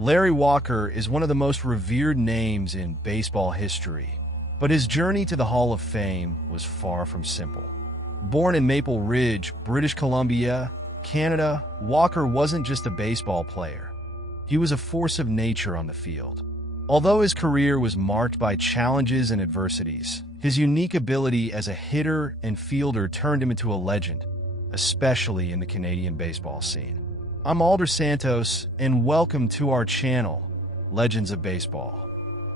Larry Walker is one of the most revered names in baseball history, but his journey to the Hall of Fame was far from simple. Born in Maple Ridge, British Columbia, Canada, Walker wasn't just a baseball player. He was a force of nature on the field. Although his career was marked by challenges and adversities, his unique ability as a hitter and fielder turned him into a legend, especially in the Canadian baseball scene. I'm Alder Santos, and welcome to our channel, Legends of Baseball.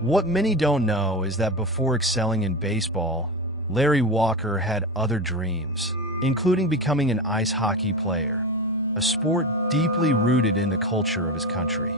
What many don't know is that before excelling in baseball, Larry Walker had other dreams, including becoming an ice hockey player, a sport deeply rooted in the culture of his country.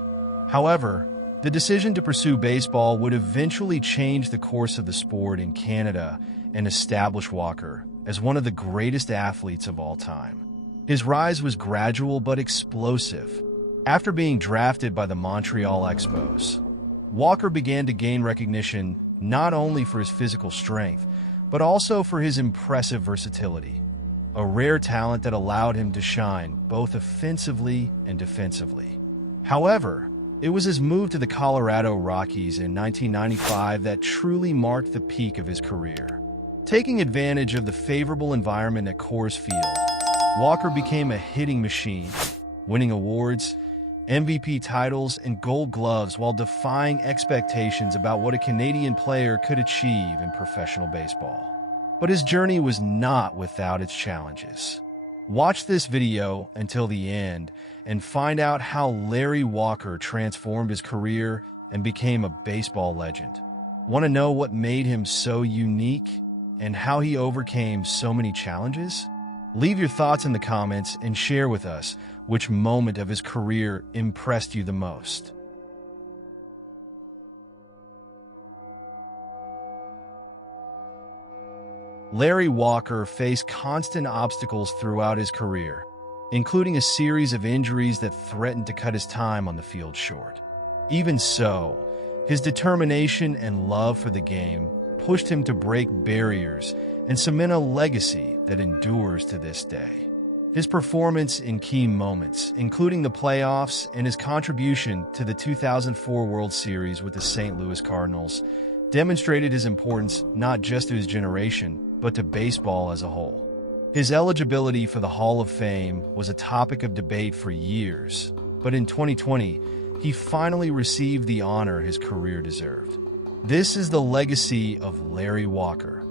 However, the decision to pursue baseball would eventually change the course of the sport in Canada and establish Walker as one of the greatest athletes of all time. His rise was gradual but explosive. After being drafted by the Montreal Expos, Walker began to gain recognition not only for his physical strength, but also for his impressive versatility, a rare talent that allowed him to shine both offensively and defensively. However, it was his move to the Colorado Rockies in 1995 that truly marked the peak of his career. Taking advantage of the favorable environment at Coors Field, Walker became a hitting machine, winning awards, MVP titles, and Gold Gloves while defying expectations about what a Canadian player could achieve in professional baseball. But his journey was not without its challenges. Watch this video until the end and find out how Larry Walker transformed his career and became a baseball legend. Want to know what made him so unique and how he overcame so many challenges? Leave your thoughts in the comments and share with us which moment of his career impressed you the most. Larry Walker faced constant obstacles throughout his career, including a series of injuries that threatened to cut his time on the field short. Even so, his determination and love for the game pushed him to break barriers and cement a legacy that endures to this day. His performance in key moments, including the playoffs and his contribution to the 2004 World Series with the St. Louis Cardinals, demonstrated his importance not just to his generation, but to baseball as a whole. His eligibility for the Hall of Fame was a topic of debate for years, but in 2020, he finally received the honor his career deserved. This is the legacy of Larry Walker,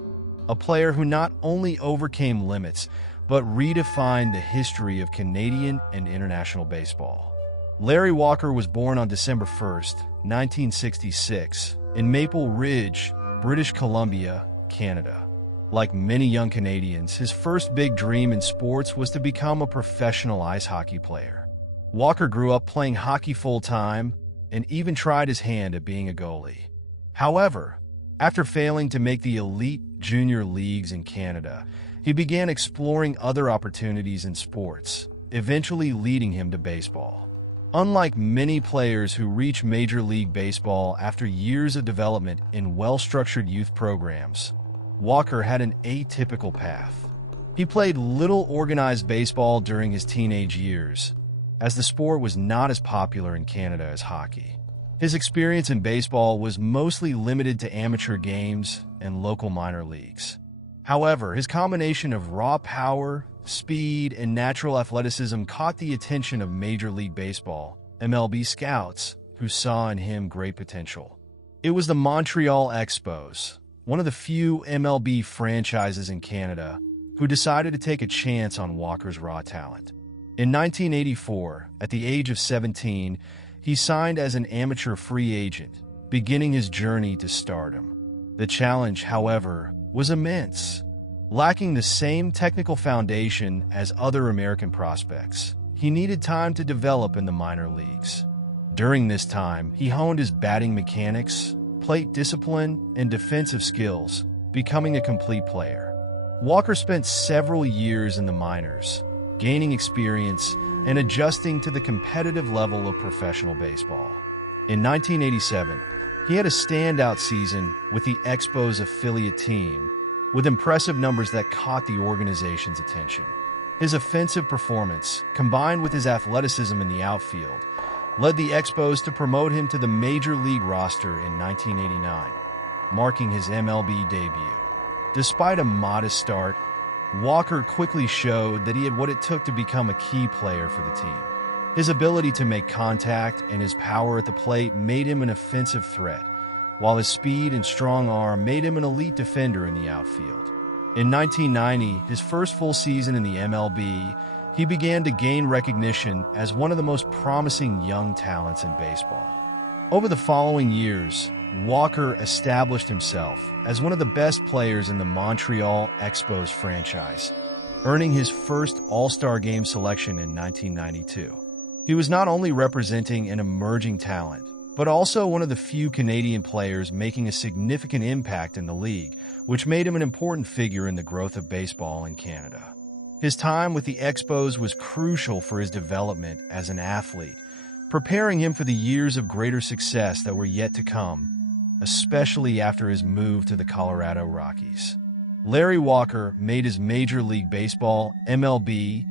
a player who not only overcame limits, but redefined the history of Canadian and international baseball. Larry Walker was born on December 1st, 1966, in Maple Ridge, British Columbia, Canada. Like many young Canadians, his first big dream in sports was to become a professional ice hockey player. Walker grew up playing hockey full-time and even tried his hand at being a goalie. However, after failing to make the elite junior leagues in Canada, he began exploring other opportunities in sports, eventually leading him to baseball. Unlike many players who reach Major League Baseball after years of development in well-structured youth programs, Walker had an atypical path. He played little organized baseball during his teenage years, as the sport was not as popular in Canada as hockey. His experience in baseball was mostly limited to amateur games and local minor leagues. However, his combination of raw power, speed, and natural athleticism caught the attention of Major League Baseball, MLB scouts, who saw in him great potential. It was the Montreal Expos, one of the few MLB franchises in Canada, who decided to take a chance on Walker's raw talent. In 1984, at the age of 17, he signed as an amateur free agent, beginning his journey to stardom. The challenge, however, was immense. Lacking the same technical foundation as other American prospects, he needed time to develop in the minor leagues. During this time, he honed his batting mechanics, plate discipline, and defensive skills, becoming a complete player. Walker spent several years in the minors, gaining experience and adjusting to the competitive level of professional baseball. In 1987, he had a standout season with the Expos affiliate team, with impressive numbers that caught the organization's attention. His offensive performance, combined with his athleticism in the outfield, led the Expos to promote him to the Major League roster in 1989, marking his MLB debut. Despite a modest start, Walker quickly showed that he had what it took to become a key player for the team. His ability to make contact and his power at the plate made him an offensive threat, while his speed and strong arm made him an elite defender in the outfield. In 1990, his first full season in the MLB, he began to gain recognition as one of the most promising young talents in baseball. Over the following years, Walker established himself as one of the best players in the Montreal Expos franchise, earning his first All-Star Game selection in 1992. He was not only representing an emerging talent, but also one of the few Canadian players making a significant impact in the league, which made him an important figure in the growth of baseball in Canada. His time with the Expos was crucial for his development as an athlete, preparing him for the years of greater success that were yet to come, especially after his move to the Colorado Rockies. Larry Walker made his Major League Baseball (MLB)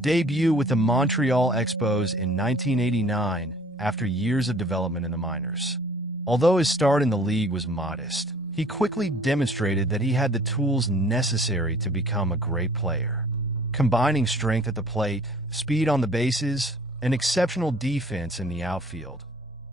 debut with the Montreal Expos in 1989 after years of development in the minors. Although his start in the league was modest, he quickly demonstrated that he had the tools necessary to become a great player. Combining strength at the plate, speed on the bases, and exceptional defense in the outfield,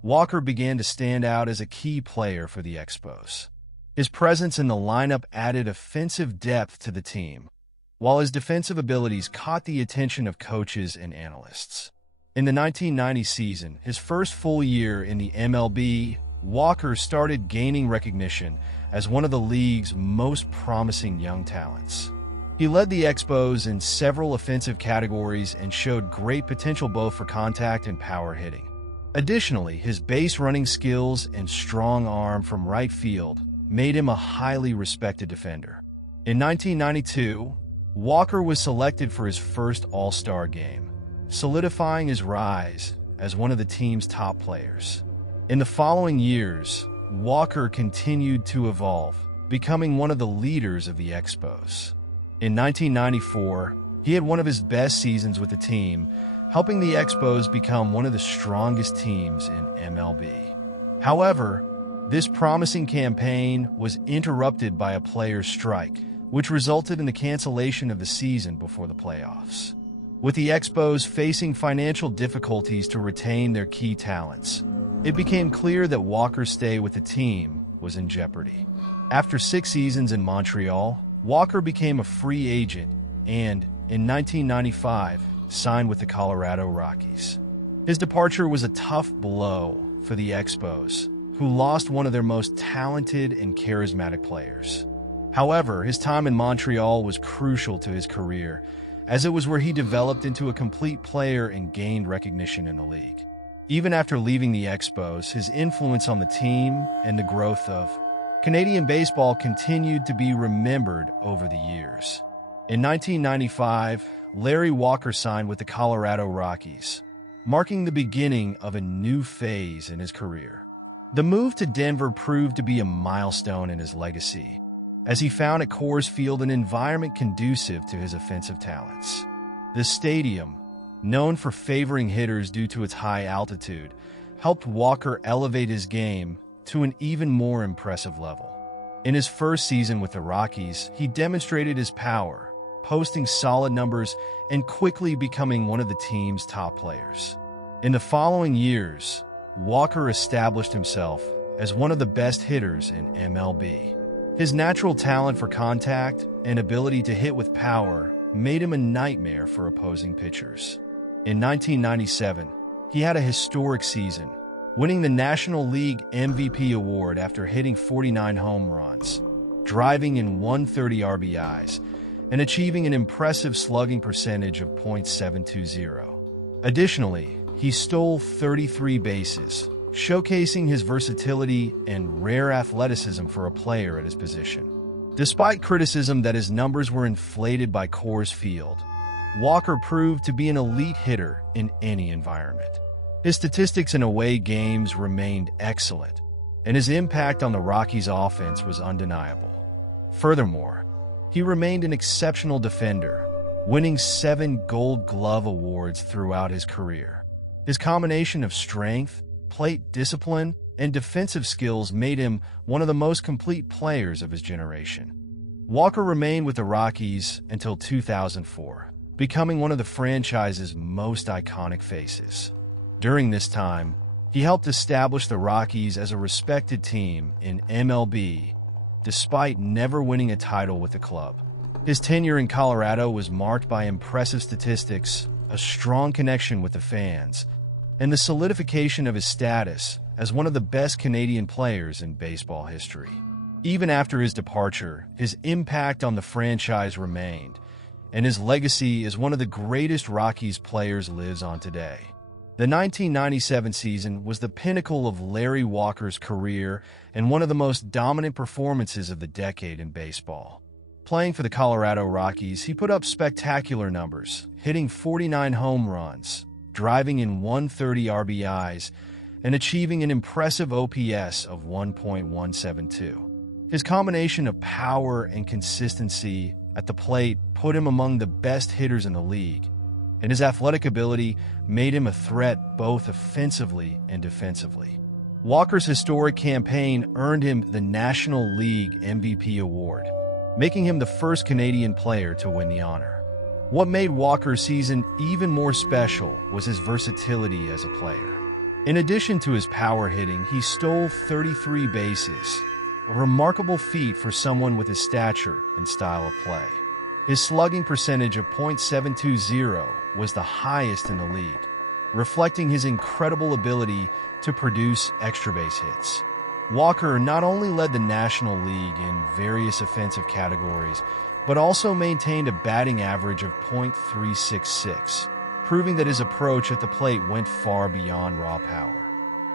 Walker began to stand out as a key player for the Expos. His presence in the lineup added offensive depth to the team, while his defensive abilities caught the attention of coaches and analysts. In the 1990 season, his first full year in the MLB, Walker started gaining recognition as one of the league's most promising young talents. He led the Expos in several offensive categories and showed great potential both for contact and power hitting. Additionally, his base running skills and strong arm from right field made him a highly respected defender. In 1992, Walker was selected for his first All-Star Game, solidifying his rise as one of the team's top players. In the following years, Walker continued to evolve, becoming one of the leaders of the Expos. In 1994, he had one of his best seasons with the team, helping the Expos become one of the strongest teams in MLB. However, this promising campaign was interrupted by a player's strike, which resulted in the cancellation of the season before the playoffs. With the Expos facing financial difficulties to retain their key talents, it became clear that Walker's stay with the team was in jeopardy. After 6 seasons in Montreal, Walker became a free agent and, in 1995, signed with the Colorado Rockies. His departure was a tough blow for the Expos, who lost one of their most talented and charismatic players. However, his time in Montreal was crucial to his career, as it was where he developed into a complete player and gained recognition in the league. Even after leaving the Expos, his influence on the team and the growth of Canadian baseball continued to be remembered over the years. In 1995, Larry Walker signed with the Colorado Rockies, marking the beginning of a new phase in his career. The move to Denver proved to be a milestone in his legacy, as he found at Coors Field an environment conducive to his offensive talents. The stadium, known for favoring hitters due to its high altitude, helped Walker elevate his game to an even more impressive level. In his first season with the Rockies, he demonstrated his power, posting solid numbers and quickly becoming one of the team's top players. In the following years, Walker established himself as one of the best hitters in MLB. His natural talent for contact and ability to hit with power made him a nightmare for opposing pitchers. In 1997, he had a historic season, winning the National League MVP award after hitting 49 home runs, driving in 130 RBIs, and achieving an impressive slugging percentage of .720. Additionally, he stole 33 bases, showcasing his versatility and rare athleticism for a player at his position. Despite criticism that his numbers were inflated by Coors Field, Walker proved to be an elite hitter in any environment. His statistics in away games remained excellent, and his impact on the Rockies' offense was undeniable. Furthermore, he remained an exceptional defender, winning 7 Gold Glove awards throughout his career. His combination of strength, plate discipline, and defensive skills made him one of the most complete players of his generation. Walker remained with the Rockies until 2004, becoming one of the franchise's most iconic faces. During this time, he helped establish the Rockies as a respected team in MLB, despite never winning a title with the club. His tenure in Colorado was marked by impressive statistics, a strong connection with the fans, and the solidification of his status as one of the best Canadian players in baseball history. Even after his departure, his impact on the franchise remained, and his legacy as one of the greatest Rockies players lives on today. The 1997 season was the pinnacle of Larry Walker's career and one of the most dominant performances of the decade in baseball. Playing for the Colorado Rockies, he put up spectacular numbers, hitting 49 home runs, driving in 130 RBIs, and achieving an impressive OPS of 1.172. His combination of power and consistency at the plate put him among the best hitters in the league, and his athletic ability made him a threat both offensively and defensively. Walker's historic campaign earned him the National League MVP award, making him the first Canadian player to win the honor. What made Walker's season even more special was his versatility as a player. In addition to his power hitting, he stole 33 bases, a remarkable feat for someone with his stature and style of play. His slugging percentage of .720 was the highest in the league, reflecting his incredible ability to produce extra base hits. Walker not only led the National League in various offensive categories, but also maintained a batting average of .366, proving that his approach at the plate went far beyond raw power.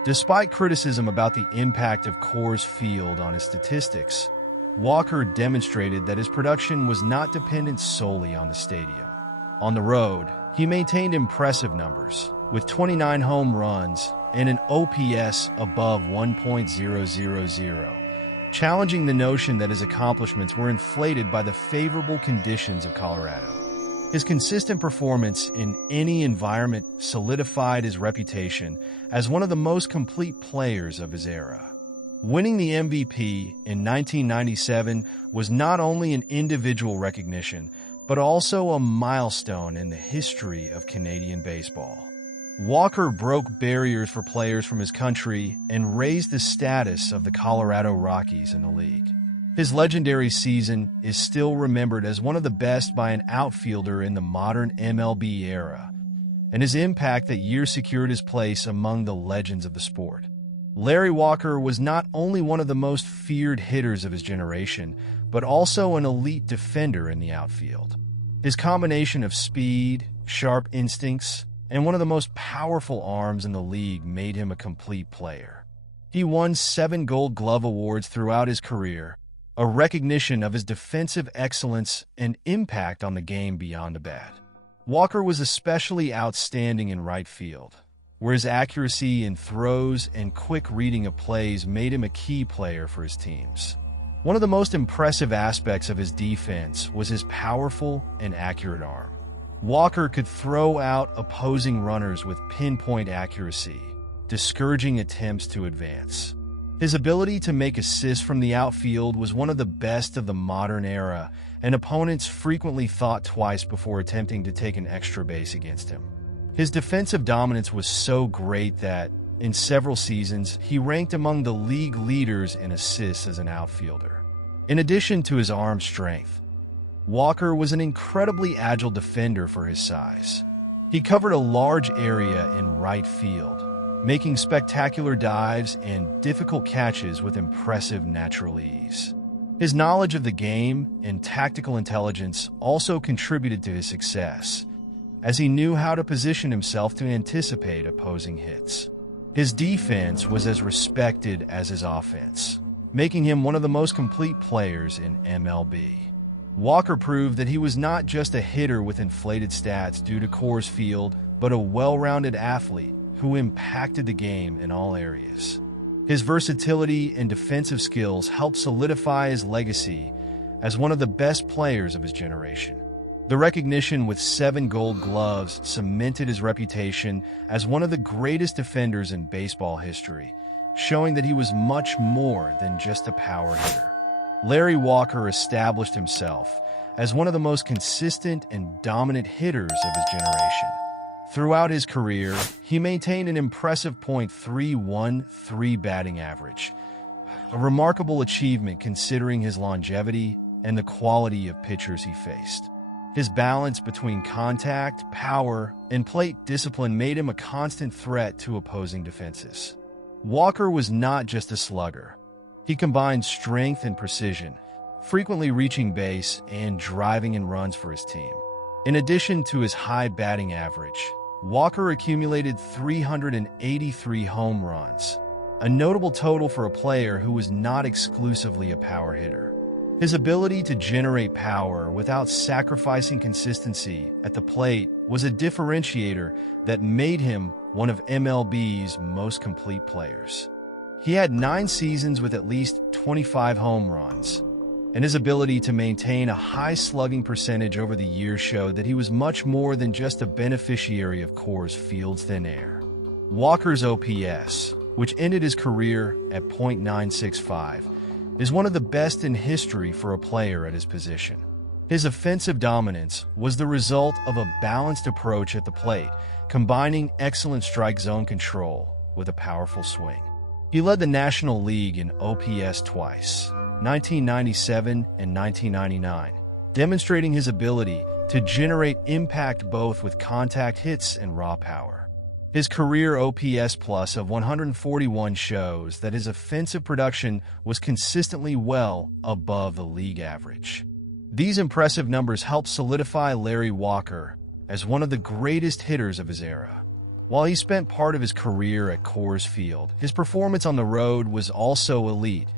Despite criticism about the impact of Coors Field on his statistics, Walker demonstrated that his production was not dependent solely on the stadium. On the road, he maintained impressive numbers, with 29 home runs and an OPS above 1.000, challenging the notion that his accomplishments were inflated by the favorable conditions of Colorado. His consistent performance in any environment solidified his reputation as one of the most complete players of his era. Winning the MVP in 1997 was not only an individual recognition, but also a milestone in the history of Canadian baseball. Walker broke barriers for players from his country and raised the status of the Colorado Rockies in the league. His legendary season is still remembered as one of the best by an outfielder in the modern MLB era, and his impact that year secured his place among the legends of the sport. Larry Walker was not only one of the most feared hitters of his generation, but also an elite defender in the outfield. His combination of speed, sharp instincts, and one of the most powerful arms in the league made him a complete player. He won 7 Gold Glove awards throughout his career, a recognition of his defensive excellence and impact on the game beyond the bat. Walker was especially outstanding in right field, where his accuracy in throws and quick reading of plays made him a key player for his teams. One of the most impressive aspects of his defense was his powerful and accurate arm. Walker could throw out opposing runners with pinpoint accuracy, discouraging attempts to advance. His ability to make assists from the outfield was one of the best of the modern era, and opponents frequently thought twice before attempting to take an extra base against him. His defensive dominance was so great that, in several seasons, he ranked among the league leaders in assists as an outfielder. In addition to his arm strength, Walker was an incredibly agile defender for his size. He covered a large area in right field, making spectacular dives and difficult catches with impressive natural ease. His knowledge of the game and tactical intelligence also contributed to his success, as he knew how to position himself to anticipate opposing hits. His defense was as respected as his offense, making him one of the most complete players in MLB. Walker proved that he was not just a hitter with inflated stats due to Coors Field, but a well-rounded athlete who impacted the game in all areas. His versatility and defensive skills helped solidify his legacy as one of the best players of his generation. The recognition with 7 Gold Gloves cemented his reputation as one of the greatest defenders in baseball history, showing that he was much more than just a power hitter. Larry Walker established himself as one of the most consistent and dominant hitters of his generation. Throughout his career, he maintained an impressive .313 batting average, a remarkable achievement considering his longevity and the quality of pitchers he faced. His balance between contact, power, and plate discipline made him a constant threat to opposing defenses. Walker was not just a slugger. He combined strength and precision, frequently reaching base and driving in runs for his team. In addition to his high batting average, Walker accumulated 383 home runs, a notable total for a player who was not exclusively a power hitter. His ability to generate power without sacrificing consistency at the plate was a differentiator that made him one of MLB's most complete players. He had 9 seasons with at least 25 home runs, and his ability to maintain a high slugging percentage over the years showed that he was much more than just a beneficiary of Coors Field's thin air. Walker's OPS, which ended his career at .965, is one of the best in history for a player at his position. His offensive dominance was the result of a balanced approach at the plate, combining excellent strike zone control with a powerful swing. He led the National League in OPS twice, 1997 and 1999, demonstrating his ability to generate impact both with contact hits and raw power. His career OPS plus of 141 shows that his offensive production was consistently well above the league average. These impressive numbers helped solidify Larry Walker as one of the greatest hitters of his era. While he spent part of his career at Coors Field, his performance on the road was also elite,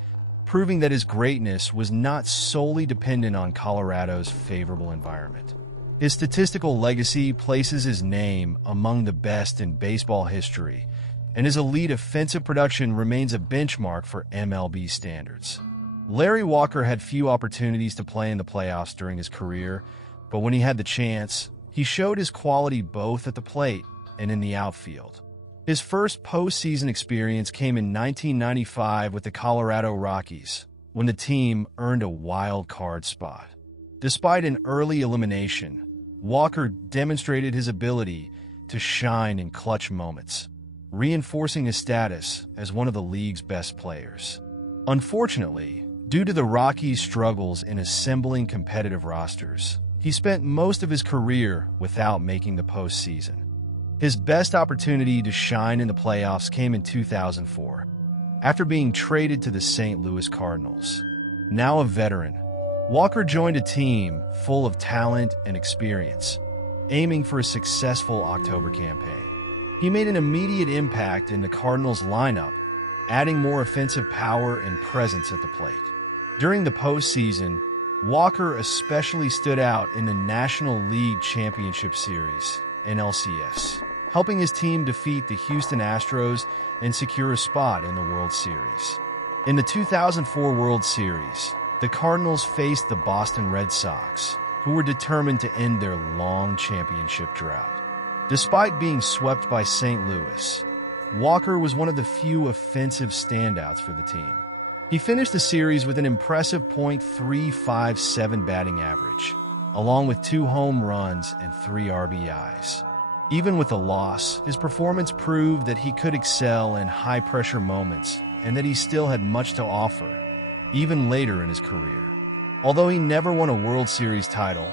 proving that his greatness was not solely dependent on Colorado's favorable environment. His statistical legacy places his name among the best in baseball history, and his elite offensive production remains a benchmark for MLB standards. Larry Walker had few opportunities to play in the playoffs during his career, but when he had the chance, he showed his quality both at the plate and in the outfield. His first postseason experience came in 1995 with the Colorado Rockies, when the team earned a wild card spot. Despite an early elimination, Walker demonstrated his ability to shine in clutch moments, reinforcing his status as one of the league's best players. Unfortunately, due to the Rockies' struggles in assembling competitive rosters, he spent most of his career without making the postseason. His best opportunity to shine in the playoffs came in 2004, after being traded to the St. Louis Cardinals. Now a veteran, Walker joined a team full of talent and experience, aiming for a successful October campaign. He made an immediate impact in the Cardinals' lineup, adding more offensive power and presence at the plate. During the postseason, Walker especially stood out in the National League Championship Series, NLCS, helping his team defeat the Houston Astros and secure a spot in the World Series. In the 2004 World Series, the Cardinals faced the Boston Red Sox, who were determined to end their long championship drought. Despite being swept by St. Louis, Walker was one of the few offensive standouts for the team. He finished the series with an impressive .357 batting average, along with 2 home runs and 3 RBIs. Even with the loss, his performance proved that he could excel in high-pressure moments and that he still had much to offer, even later in his career. Although he never won a World Series title,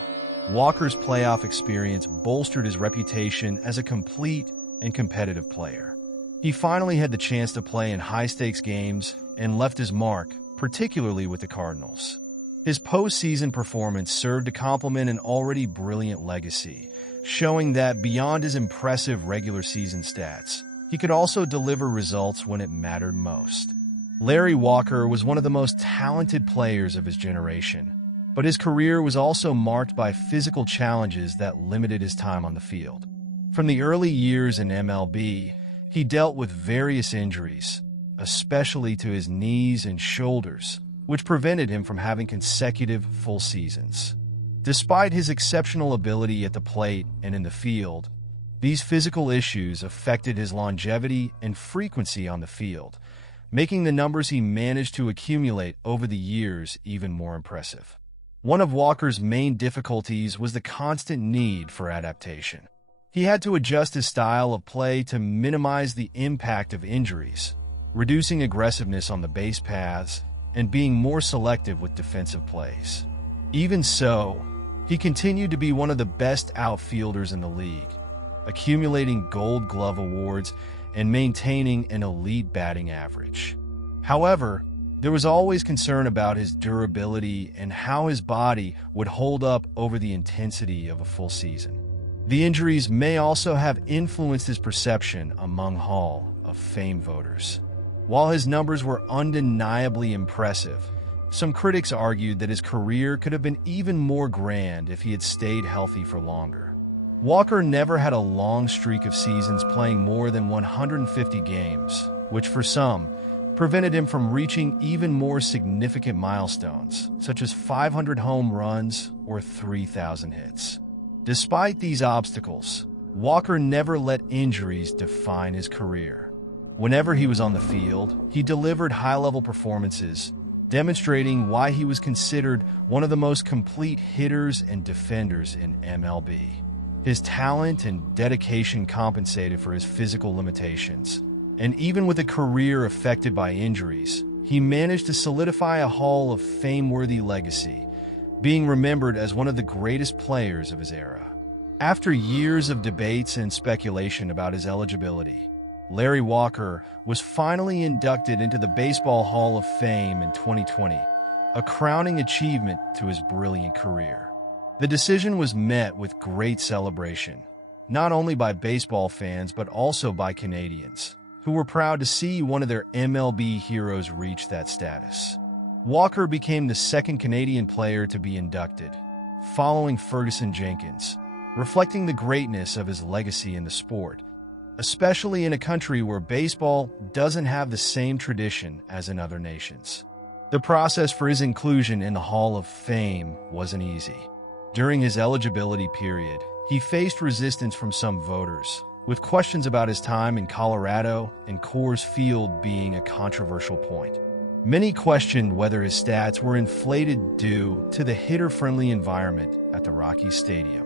Walker's playoff experience bolstered his reputation as a complete and competitive player. He finally had the chance to play in high-stakes games and left his mark, particularly with the Cardinals. His postseason performance served to complement an already brilliant legacy, showing that beyond his impressive regular season stats, he could also deliver results when it mattered most. Larry Walker was one of the most talented players of his generation, but his career was also marked by physical challenges that limited his time on the field. From the early years in MLB, he dealt with various injuries, especially to his knees and shoulders, which prevented him from having consecutive full seasons. Despite his exceptional ability at the plate and in the field, these physical issues affected his longevity and frequency on the field, making the numbers he managed to accumulate over the years even more impressive. One of Walker's main difficulties was the constant need for adaptation. He had to adjust his style of play to minimize the impact of injuries, reducing aggressiveness on the base paths and being more selective with defensive plays. Even so, he continued to be one of the best outfielders in the league, accumulating Gold Glove awards and maintaining an elite batting average. However, there was always concern about his durability and how his body would hold up over the intensity of a full season. The injuries may also have influenced his perception among Hall of Fame voters. While his numbers were undeniably impressive, some critics argued that his career could have been even more grand if he had stayed healthy for longer. Walker never had a long streak of seasons playing more than 150 games, which for some prevented him from reaching even more significant milestones, such as 500 home runs or 3,000 hits. Despite these obstacles, Walker never let injuries define his career. Whenever he was on the field, he delivered high-level performances, demonstrating why he was considered one of the most complete hitters and defenders in MLB. His talent and dedication compensated for his physical limitations, and even with a career affected by injuries, he managed to solidify a Hall of Fame-worthy legacy, being remembered as one of the greatest players of his era. After years of debates and speculation about his eligibility, Larry Walker was finally inducted into the Baseball Hall of Fame in 2020, a crowning achievement to his brilliant career. The decision was met with great celebration, not only by baseball fans but also by Canadians, who were proud to see one of their MLB heroes reach that status. Walker became the second Canadian player to be inducted, following Ferguson Jenkins, reflecting the greatness of his legacy in the sport, especially in a country where baseball doesn't have the same tradition as in other nations. The process for his inclusion in the Hall of Fame wasn't easy. During his eligibility period, he faced resistance from some voters, with questions about his time in Colorado and Coors Field being a controversial point. Many questioned whether his stats were inflated due to the hitter-friendly environment at the Rockies Stadium.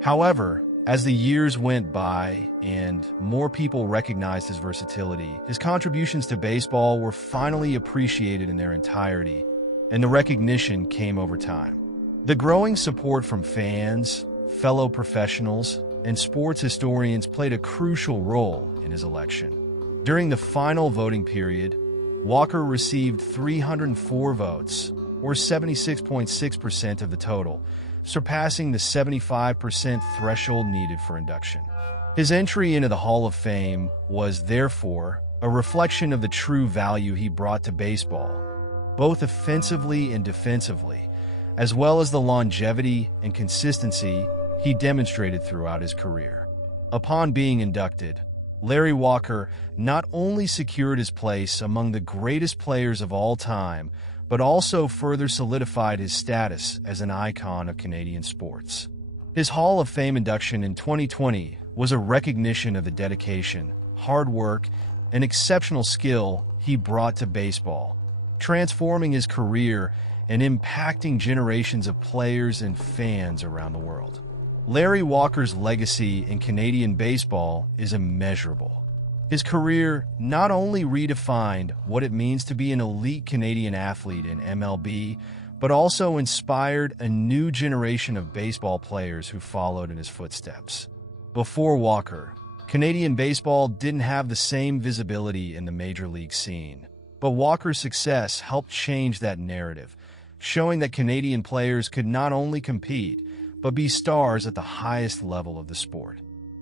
However, as the years went by and more people recognized his versatility, his contributions to baseball were finally appreciated in their entirety, and the recognition came over time. The growing support from fans, fellow professionals, and sports historians played a crucial role in his election. During the final voting period, Walker received 304 votes, or 76.6% of the total, surpassing the 75% threshold needed for induction. His entry into the Hall of Fame was, therefore, a reflection of the true value he brought to baseball, both offensively and defensively, as well as the longevity and consistency he demonstrated throughout his career. Upon being inducted, Larry Walker not only secured his place among the greatest players of all time, but also further solidified his status as an icon of Canadian sports. His Hall of Fame induction in 2020 was a recognition of the dedication, hard work, and exceptional skill he brought to baseball, transforming his career and impacting generations of players and fans around the world. Larry Walker's legacy in Canadian baseball is immeasurable. His career not only redefined what it means to be an elite Canadian athlete in MLB, but also inspired a new generation of baseball players who followed in his footsteps. Before Walker, Canadian baseball didn't have the same visibility in the major league scene, but Walker's success helped change that narrative, showing that Canadian players could not only compete, but be stars at the highest level of the sport.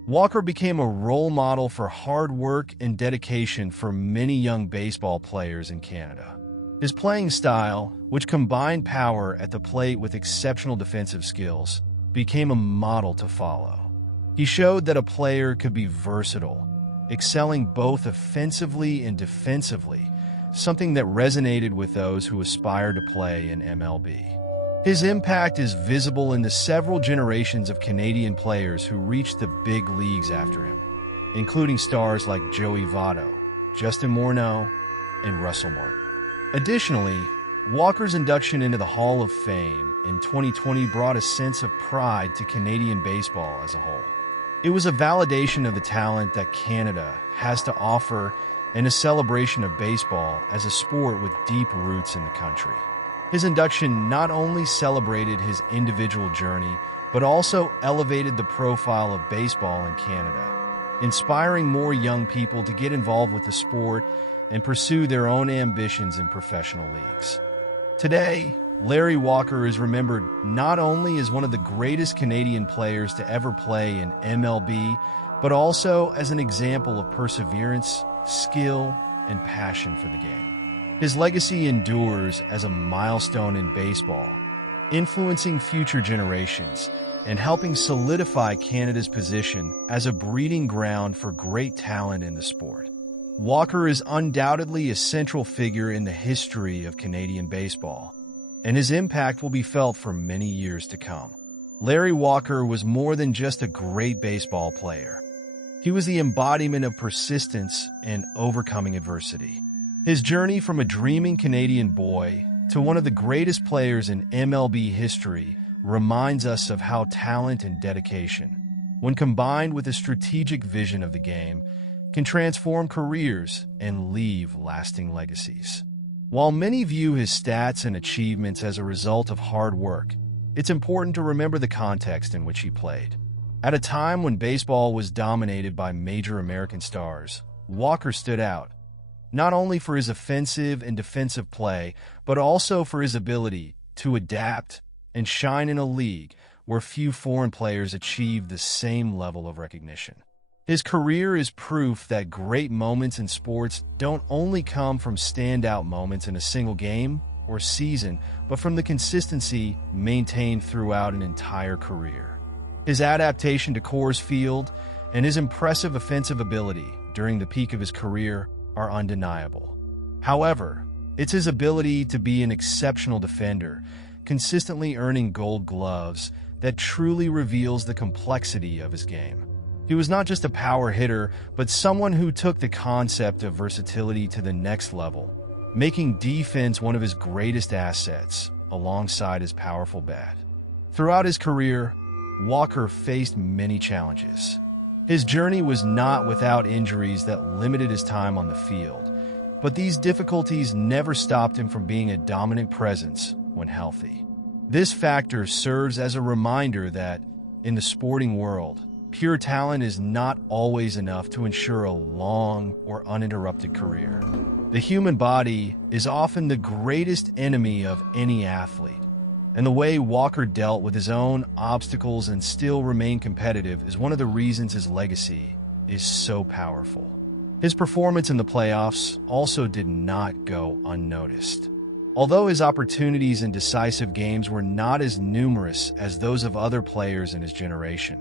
Walker became a role model for hard work and dedication for many young baseball players in Canada. His playing style, which combined power at the plate with exceptional defensive skills, became a model to follow. He showed that a player could be versatile, excelling both offensively and defensively, something that resonated with those who aspired to play in MLB. His impact is visible in the several generations of Canadian players who reached the big leagues after him, including stars like Joey Votto, Justin Morneau, and Russell Martin. Additionally, Walker's induction into the Hall of Fame in 2020 brought a sense of pride to Canadian baseball as a whole. It was a validation of the talent that Canada has to offer and a celebration of baseball as a sport with deep roots in the country. His induction not only celebrated his individual journey, but also elevated the profile of baseball in Canada, inspiring more young people to get involved with the sport and pursue their own ambitions in professional leagues. Today, Larry Walker is remembered not only as one of the greatest Canadian players to ever play in MLB, but also as an example of perseverance, skill, and passion for the game. His legacy endures as a milestone in baseball, influencing future generations and helping solidify Canada's position as a breeding ground for great talent in the sport. Walker is undoubtedly a central figure in the history of Canadian baseball, and his impact will be felt for many years to come. Larry Walker was more than just a great baseball player. He was the embodiment of persistence and overcoming adversity. His journey from a dreaming Canadian boy to one of the greatest players in MLB history reminds us of how talent and dedication, when combined with a strategic vision of the game, can transform careers and leave lasting legacies. While many view his stats and achievements as a result of hard work, it's important to remember the context in which he played. At a time when baseball was dominated by major American stars, Walker stood out, not only for his offensive and defensive play, but also for his ability to adapt and shine in a league where few foreign players achieved the same level of recognition. His career is proof that great moments in sports don't only come from standout moments in a single game or season, but from the consistency maintained throughout an entire career. His adaptation to Coors Field and his impressive offensive ability during the peak of his career are undeniable. However, it's his ability to be an exceptional defender, consistently earning Gold Gloves, that truly reveals the complexity of his game. He was not just a power hitter, but someone who took the concept of versatility to the next level, making defense one of his greatest assets, alongside his powerful bat. Throughout his career, Walker faced many challenges. His journey was not without injuries that limited his time on the field, but these difficulties never stopped him from being a dominant presence when healthy. This factor serves as a reminder that, in the sporting world, pure talent is not always enough to ensure a long or uninterrupted career. The human body is often the greatest enemy of any athlete, and the way Walker dealt with his own obstacles and still remained competitive is one of the reasons his legacy is so powerful. His performance in the playoffs also did not go unnoticed. Although his opportunities in decisive games were not as numerous as those of other players in his generation,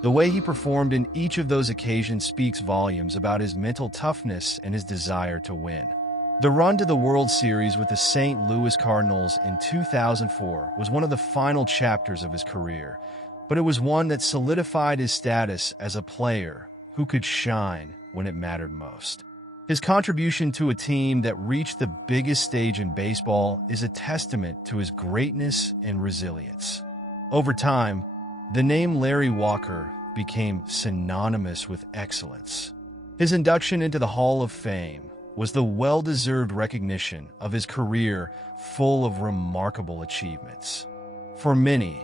the way he performed in each of those occasions speaks volumes about his mental toughness and his desire to win. The run to the World Series with the St. Louis Cardinals in 2004 was one of the final chapters of his career, but it was one that solidified his status as a player who could shine when it mattered most. His contribution to a team that reached the biggest stage in baseball is a testament to his greatness and resilience. Over time, the name Larry Walker became synonymous with excellence. His induction into the Hall of Fame was the well-deserved recognition of his career full of remarkable achievements. For many,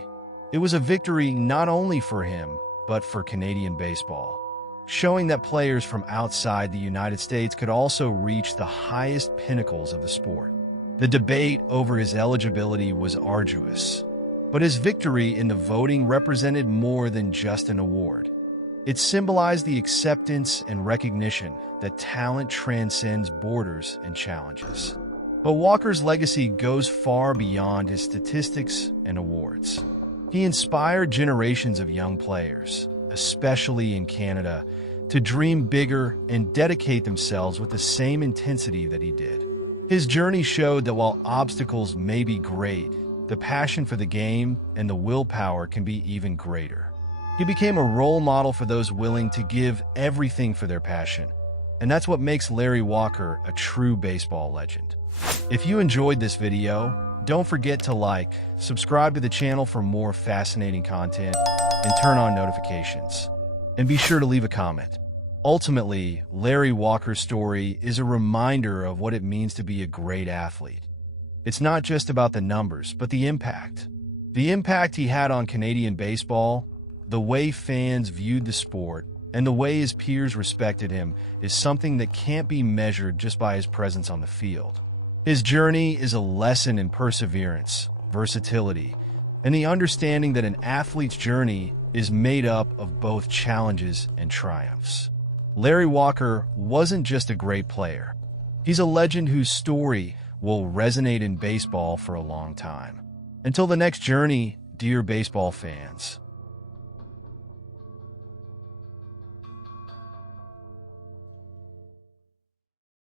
it was a victory not only for him, but for Canadian baseball, showing that players from outside the United States could also reach the highest pinnacles of the sport. The debate over his eligibility was arduous, but his victory in the voting represented more than just an award. It symbolized the acceptance and recognition that talent transcends borders and challenges. But Walker's legacy goes far beyond his statistics and awards. He inspired generations of young players, especially in Canada, to dream bigger and dedicate themselves with the same intensity that he did. His journey showed that while obstacles may be great, the passion for the game and the willpower can be even greater. He became a role model for those willing to give everything for their passion, and that's what makes Larry Walker a true baseball legend. If you enjoyed this video, don't forget to like, subscribe to the channel for more fascinating content, and turn on notifications. And be sure to leave a comment. Ultimately, Larry Walker's story is a reminder of what it means to be a great athlete. It's not just about the numbers, but the impact. The impact he had on Canadian baseball, the way fans viewed the sport, and the way his peers respected him is something that can't be measured just by his presence on the field. His journey is a lesson in perseverance, versatility, and the understanding that an athlete's journey is made up of both challenges and triumphs. Larry Walker wasn't just a great player. He's a legend whose story will resonate in baseball for a long time. Until the next journey, dear baseball fans,